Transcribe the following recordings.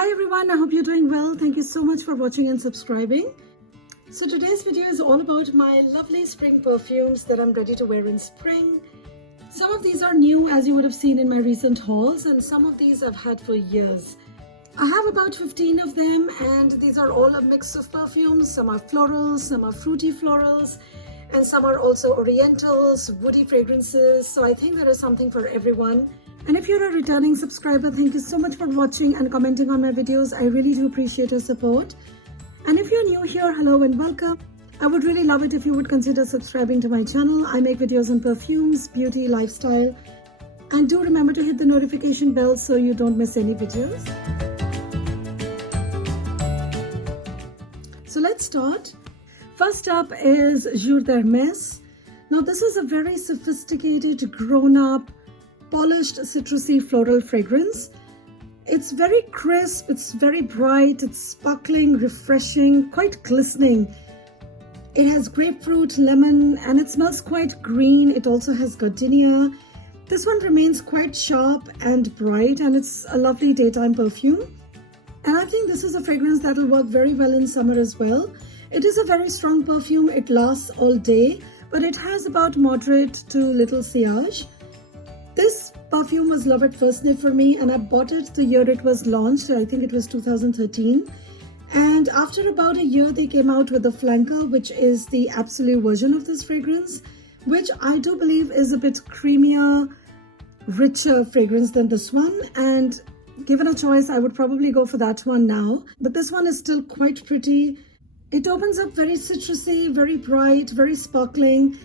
Hi everyone, I hope you're doing well. Thank you so much for watching and subscribing. So today's video is all about my lovely spring perfumes that I'm ready to wear in spring. Some of these are new, as you would have seen in my recent hauls, and some of these I've had for years. I have about 15 of them, and these are all a mix of perfumes. Some are florals, some are fruity florals, and some are also orientals, woody fragrances. So I think there is something for everyone. And if you're a returning subscriber, thank you so much for watching and commenting on my videos. I really do appreciate your support. And if you're new here, hello and welcome. I would really love it if you would consider subscribing to my channel. I make videos on perfumes, beauty, lifestyle. And do remember to hit the notification bell so you don't miss any videos. So let's start. First up is Jour Hermes. Now this is a very sophisticated, grown-up, polished citrusy floral fragrance. It's very crisp, it's very bright, it's sparkling, refreshing, quite glistening. It has grapefruit, lemon, and it smells quite green. It also has gardenia. This one remains quite sharp and bright, and it's a lovely daytime perfume. And I think this is a fragrance that will work very well in summer as well. It is a very strong perfume. It lasts all day, but it has about moderate to little sillage. This perfume was love at first sniff for me, and I bought it the year it was launched. I think it was 2013. And after about a year, they came out with the flanker, which is the absolute version of this fragrance, which I do believe is a bit creamier, richer fragrance than this one. And given a choice, I would probably go for that one now. But this one is still quite pretty. It opens up very citrusy, very bright, very sparkling.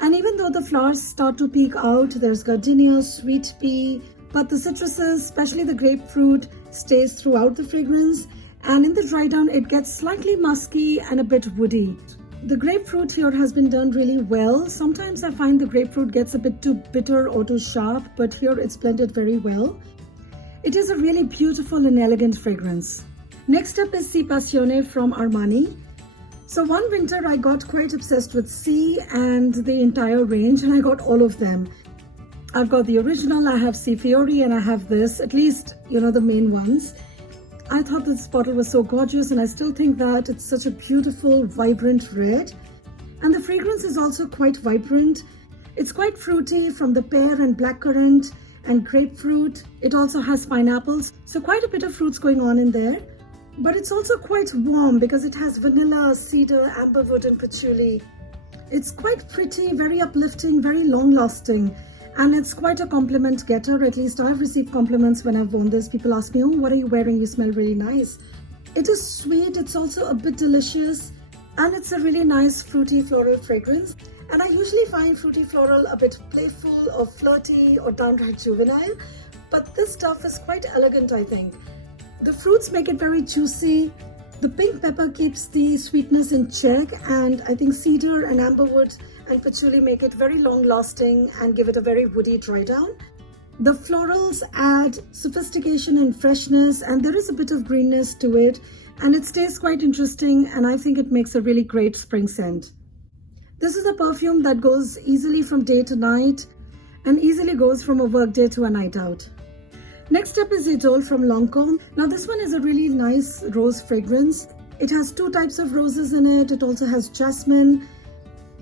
And even though the flowers start to peek out, there's gardenia, sweet pea, but the citruses, especially the grapefruit, stays throughout the fragrance. And in the dry down, it gets slightly musky and a bit woody. The grapefruit here has been done really well. Sometimes I find the grapefruit gets a bit too bitter or too sharp, but here it's blended very well. It is a really beautiful and elegant fragrance. Next up is Passione from Armani. So one winter I got quite obsessed with C and the entire range, and I got all of them. I've got the original, I have C Fiori, and I have this, at least, the main ones. I thought this bottle was so gorgeous, and I still think that it's such a beautiful, vibrant red. And the fragrance is also quite vibrant. It's quite fruity from the pear and blackcurrant and grapefruit. It also has pineapples, so quite a bit of fruits going on in there. But it's also quite warm because it has vanilla, cedar, amberwood and patchouli. It's quite pretty, very uplifting, very long-lasting. And it's quite a compliment getter. At least I've received compliments when I've worn this. People ask me, oh, what are you wearing? You smell really nice. It is sweet. It's also a bit delicious. And it's a really nice fruity floral fragrance. And I usually find fruity floral a bit playful or flirty or downright juvenile. But this stuff is quite elegant, I think. The fruits make it very juicy. The pink pepper keeps the sweetness in check, and I think cedar and amberwood and patchouli make it very long lasting and give it a very woody dry down. The florals add sophistication and freshness, and there is a bit of greenness to it, and it stays quite interesting, and I think it makes a really great spring scent. This is a perfume that goes easily from day to night and easily goes from a work day to a night out. Next up is Idole from Lancome. Now this one is a really nice rose fragrance. It has two types of roses in it. It also has jasmine.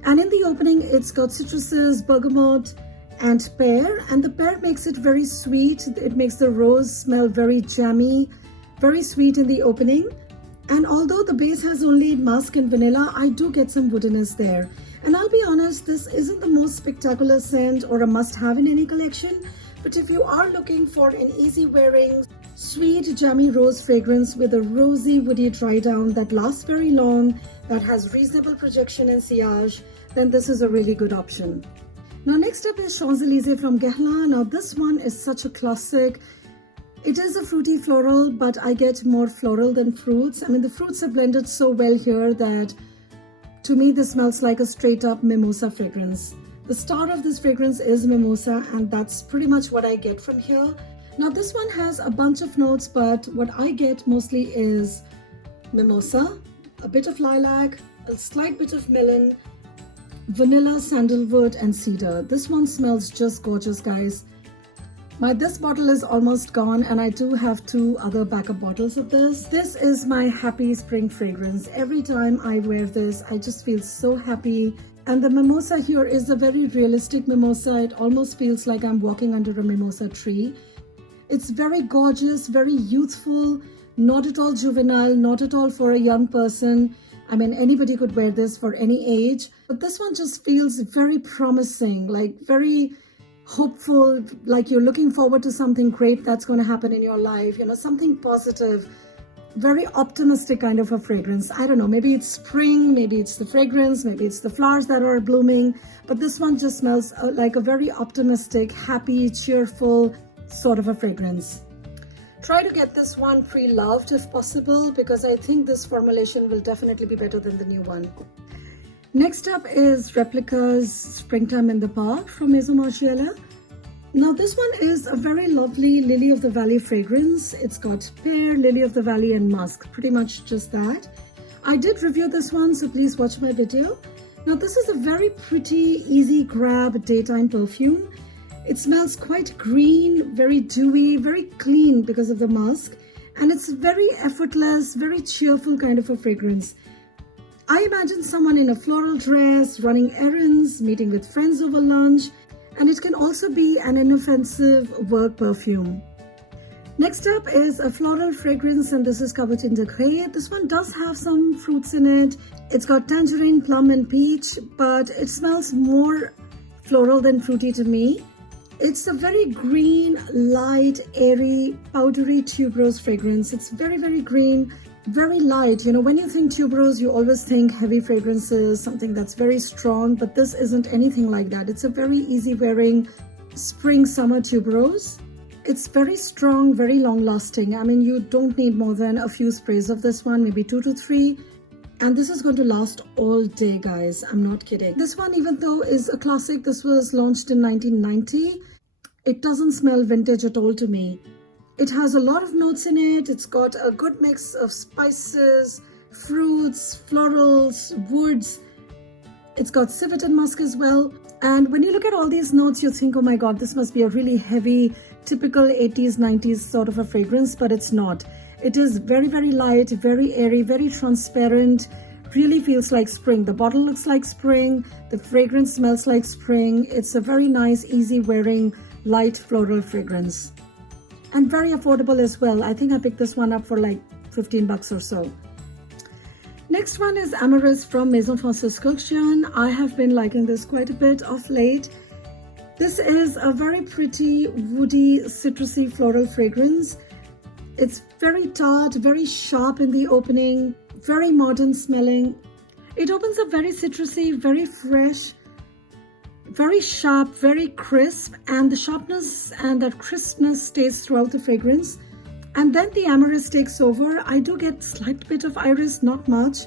And in the opening, it's got citruses, bergamot and pear. And the pear makes it very sweet. It makes the rose smell very jammy, very sweet in the opening. And although the base has only musk and vanilla, I do get some woodiness there. And I'll be honest, this isn't the most spectacular scent or a must-have in any collection. But if you are looking for an easy wearing, sweet, jammy rose fragrance with a rosy, woody dry down that lasts very long, that has reasonable projection and sillage, then this is a really good option. Now next up is Champs-Elysees from Guerlain. Now this one is such a classic. It is a fruity floral, but I get more floral than fruits. I mean, the fruits are blended so well here that to me this smells like a straight up mimosa fragrance. The star of this fragrance is mimosa, and that's pretty much what I get from here. Now this one has a bunch of notes, but what I get mostly is mimosa, a bit of lilac, a slight bit of melon, vanilla, sandalwood and cedar. This one smells just gorgeous, guys. This bottle is almost gone, and I do have 2 other backup bottles of this. This is my happy spring fragrance. Every time I wear this, I just feel so happy. And the mimosa here is a very realistic mimosa. It almost feels like I'm walking under a mimosa tree. It's very gorgeous, very youthful, not at all juvenile, not at all for a young person. I mean, anybody could wear this for any age. But this one just feels very promising, like very hopeful, like you're looking forward to something great that's going to happen in your life, you know, something positive, very optimistic kind of a fragrance. I don't know, maybe it's spring, maybe it's the fragrance, maybe it's the flowers that are blooming, but this one just smells like a very optimistic, happy, cheerful sort of a fragrance. Try to get this one pre-loved if possible, because I think this formulation will definitely be better than the new one. Next up is Replica's Springtime in the Park from Maison Margiela. Now this one is a very lovely Lily of the Valley fragrance. It's got pear, Lily of the Valley and musk, pretty much just that. I did review this one, so please watch my video. Now this is a very pretty, easy grab daytime perfume. It smells quite green, very dewy, very clean because of the musk. And it's very effortless, very cheerful kind of a fragrance. I imagine someone in a floral dress, running errands, meeting with friends over lunch, and it can also be an inoffensive work perfume. Next up is a floral fragrance, and this is Cabotine de Gres. This one does have some fruits in it. It's got tangerine, plum and peach, but it smells more floral than fruity to me. It's a very green, light, airy, powdery tuberose fragrance. It's very, very green. Very light. You know, when you think tuberose, you always think heavy fragrances, something that's very strong, but this isn't anything like that. It's a very easy wearing spring summer tuberose. It's very strong, very long lasting. I mean, you don't need more than a few sprays of this one, maybe 2 to 3. And this is going to last all day, guys. I'm not kidding. This one, even though is a classic, this was launched in 1990. It doesn't smell vintage at all to me. It has a lot of notes in it. It's got a good mix of spices, fruits, florals, woods. It's got civet and musk as well. And when you look at all these notes, you think, oh my God, this must be a really heavy, typical 80s, 90s sort of a fragrance, but it's not. It is very, very light, very airy, very transparent, really feels like spring. The bottle looks like spring. The fragrance smells like spring. It's a very nice, easy wearing, light floral fragrance. And very affordable as well. I think I picked this one up for like 15 bucks or so. Next one is Amyris from Maison Kurkdjian. I have been liking this quite a bit of late. This is a very pretty, woody, citrusy floral fragrance. It's very tart, very sharp in the opening, very modern smelling. It opens up very citrusy, very fresh, very sharp, very crisp, and the sharpness and that crispness stays throughout the fragrance. And then the Amyris takes over. I do get a slight bit of iris, not much.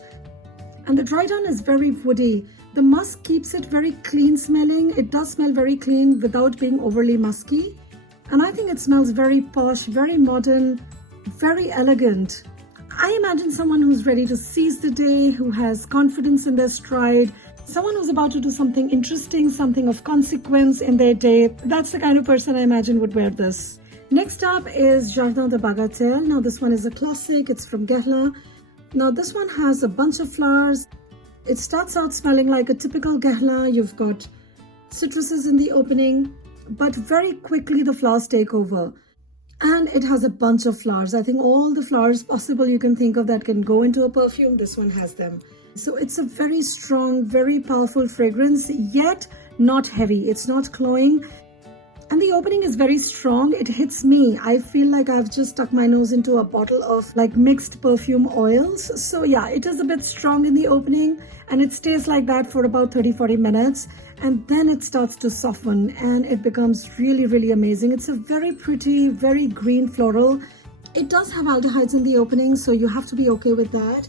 And the dry down is very woody. The musk keeps it very clean smelling. It does smell very clean without being overly musky. And I think it smells very posh, very modern, very elegant. I imagine someone who's ready to seize the day, who has confidence in their stride, someone who's about to do something interesting, something of consequence in their day. That's the kind of person I imagine would wear this. Next up is Jardins de Bagatelle. Now this one is a classic. It's from Guerlain. Now this one has a bunch of flowers. It starts out smelling like a typical Guerlain. You've got citruses in the opening, but very quickly the flowers take over. And it has a bunch of flowers. I think all the flowers possible you can think of that can go into a perfume, this one has them. So it's a very strong, very powerful fragrance, yet not heavy. It's not cloying. And the opening is very strong. It hits me. I feel like I've just stuck my nose into a bottle of like mixed perfume oils. So yeah, it is a bit strong in the opening and it stays like that for about 30-40 minutes. And then it starts to soften and it becomes really, really amazing. It's a very pretty, very green floral. It does have aldehydes in the opening, so you have to be okay with that.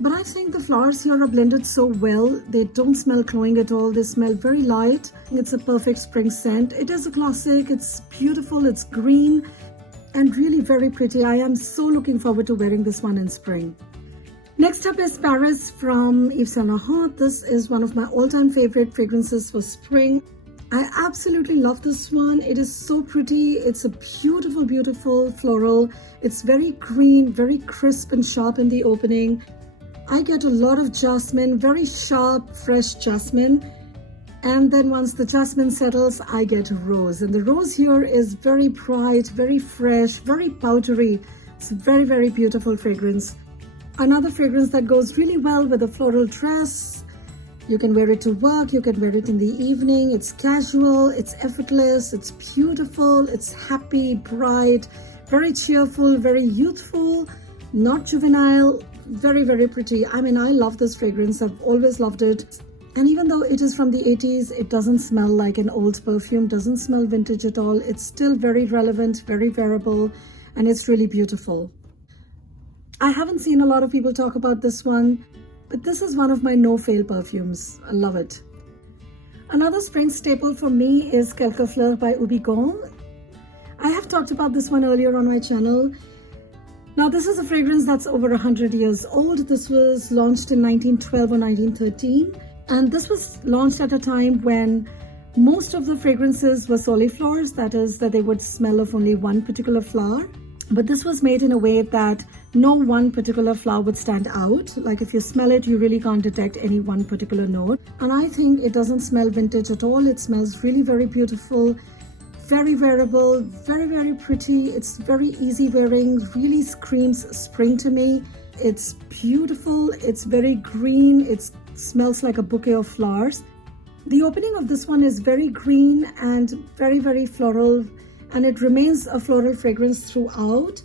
But I think the flowers here are blended so well. They don't smell cloying at all. They smell very light. It's a perfect spring scent. It is a classic. It's beautiful. It's green and really very pretty. I am so looking forward to wearing this one in spring. Next up is Paris from Yves Saint Laurent. This is one of my all-time favorite fragrances for spring. I absolutely love this one. It is so pretty. It's a beautiful, beautiful floral. It's very green, very crisp and sharp in the opening. I get a lot of jasmine, very sharp, fresh jasmine. And then once the jasmine settles, I get rose. And the rose here is very bright, very fresh, very powdery. It's a very, very beautiful fragrance. Another fragrance that goes really well with a floral dress. You can wear it to work, you can wear it in the evening. It's casual, it's effortless, it's beautiful, it's happy, bright, very cheerful, very youthful, not juvenile, very, very pretty. I mean, I love this fragrance. I've always loved it. And even though it is from the 80s, it doesn't smell like an old perfume, doesn't smell vintage at all. It's still very relevant, very wearable, and it's really beautiful. I haven't seen a lot of people talk about this one, but this is one of my no-fail perfumes. I love it. Another spring staple for me is Quelques Fleurs by Houbigant. I have talked about this one earlier on my channel. Now, this is a fragrance that's over 100 years old. This was launched in 1912 or 1913. And this was launched at a time when most of the fragrances were soliflores, that is, that they would smell of only one particular flower. But this was made in a way that no one particular flower would stand out. Like if you smell it, you really can't detect any one particular note. And I think it doesn't smell vintage at all. It smells really, very beautiful, very wearable, very, very pretty. It's very easy wearing, really screams spring to me. It's beautiful, it's very green, it smells like a bouquet of flowers. The opening of this one is very green and very, very floral, and it remains a floral fragrance throughout.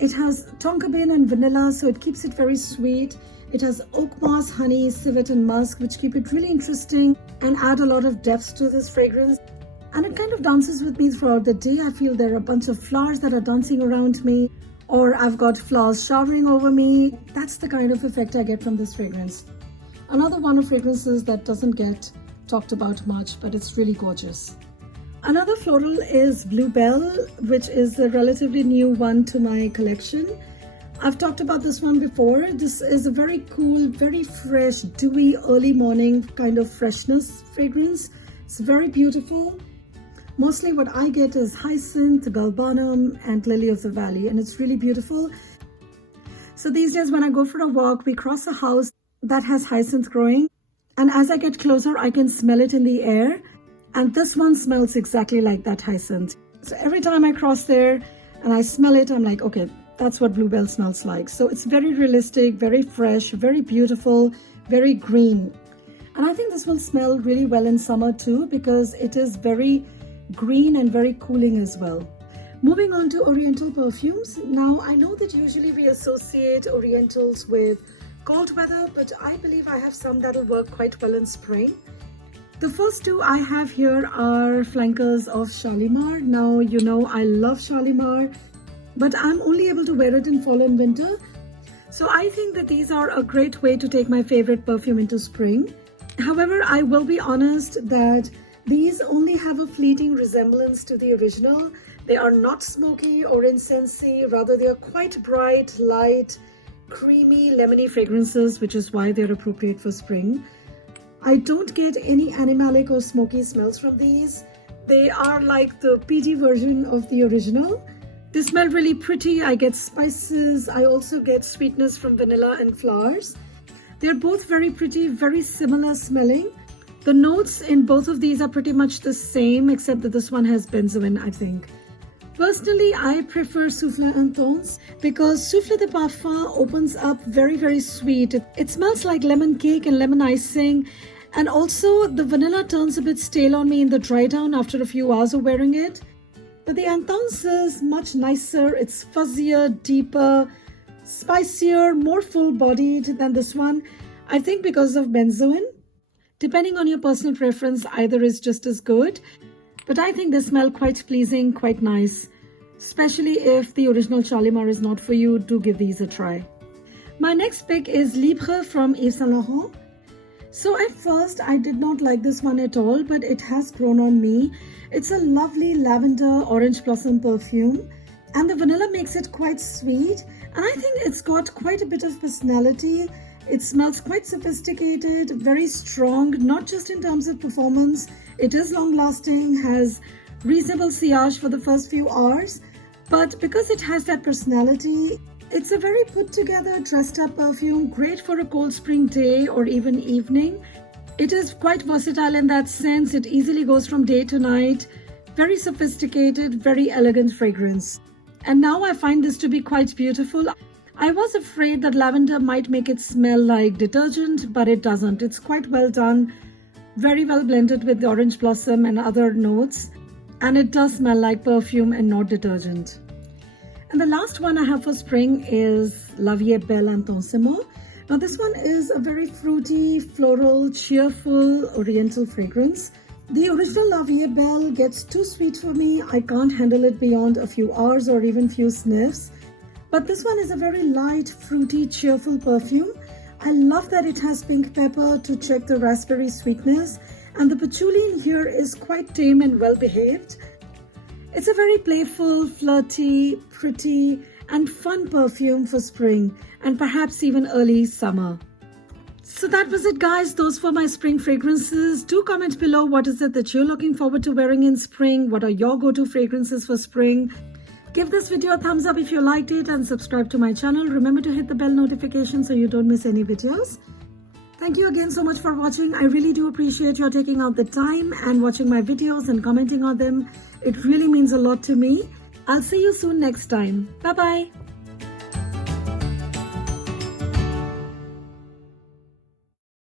It has tonka bean and vanilla, so it keeps it very sweet. It has oak moss, honey, civet and musk, which keep it really interesting and add a lot of depth to this fragrance. And it kind of dances with me throughout the day. I feel there are a bunch of flowers that are dancing around me, or I've got flowers showering over me. That's the kind of effect I get from this fragrance. Another one of fragrances that doesn't get talked about much, but it's really gorgeous. Another floral is Bluebell, which is a relatively new one to my collection. I've talked about this one before. This is a very cool, very fresh, dewy, early morning kind of freshness fragrance. It's very beautiful. Mostly what I get is hyacinth, galbanum, and lily of the valley, and it's really beautiful. So these days when I go for a walk, we cross a house that has hyacinth growing, and as I get closer, I can smell it in the air. And this one smells exactly like that hyacinth. So every time I cross there and I smell it, I'm like, okay, that's what Bluebell smells like. So it's very realistic, very fresh, very beautiful, very green. And I think this will smell really well in summer too, because it is very green and very cooling as well. Moving on to Oriental perfumes. Now, I know that usually we associate Orientals with cold weather, but I believe I have some that'll work quite well in spring. The first two I have here are flankers of Shalimar. Now, you know I love Shalimar, but I'm only able to wear it in fall and winter. So I think that these are a great way to take my favorite perfume into spring. However, I will be honest that these only have a fleeting resemblance to the original. They are not smoky or incensey, rather they are quite bright, light, creamy, lemony fragrances, which is why they're appropriate for spring. I don't get any animalic or smoky smells from these. They are like the PG version of the original. They smell really pretty. I get spices. I also get sweetness from vanilla and flowers. They're both very pretty, very similar smelling. The notes in both of these are pretty much the same, except that this one has benzoin, I think. Personally, I prefer Souffle Intense because Souffle de Parfum opens up very, very sweet. It smells like lemon cake and lemon icing. And also the vanilla turns a bit stale on me in the dry down after a few hours of wearing it. But the Intense is much nicer. It's fuzzier, deeper, spicier, more full-bodied than this one. I think because of benzoin. Depending on your personal preference, either is just as good. But I think they smell quite pleasing, quite nice. Especially if the original Shalimar is not for you, do give these a try. My next pick is Libre from Yves Saint Laurent. So at first, I did not like this one at all, but it has grown on me. It's a lovely lavender orange blossom perfume, and the vanilla makes it quite sweet. And I think it's got quite a bit of personality, It smells quite sophisticated, very strong, not just in terms of performance. It is long lasting, has reasonable sillage for the first few hours, but because it has that personality, it's a very put together, dressed up perfume, great for a cold spring day or even evening. It is quite versatile in that sense. It easily goes from day to night. Very sophisticated, very elegant fragrance. And now I find this to be quite beautiful. I was afraid that lavender might make it smell like detergent, but it doesn't. It's quite well done, very well blended with the orange blossom and other notes. And it does smell like perfume and not detergent. And the last one I have for spring is Belle Intensement. Now this one is a very fruity, floral, cheerful, oriental fragrance. The original Belle gets too sweet for me. I can't handle it beyond a few hours or even few sniffs. But this one is a very light, fruity, cheerful perfume. I love that it has pink pepper to check the raspberry sweetness. And the patchouli in here is quite tame and well behaved. It's a very playful, flirty, pretty, and fun perfume for spring and perhaps even early summer. So that was it, guys. Those were my spring fragrances. Do comment below what is it that you're looking forward to wearing in spring. What are your go-to fragrances for spring? Give this video a thumbs up if you liked it and subscribe to my channel. Remember to hit the bell notification so you don't miss any videos. Thank you again so much for watching. I really do appreciate your taking out the time and watching my videos and commenting on them. It really means a lot to me. I'll see you soon next time. Bye-bye.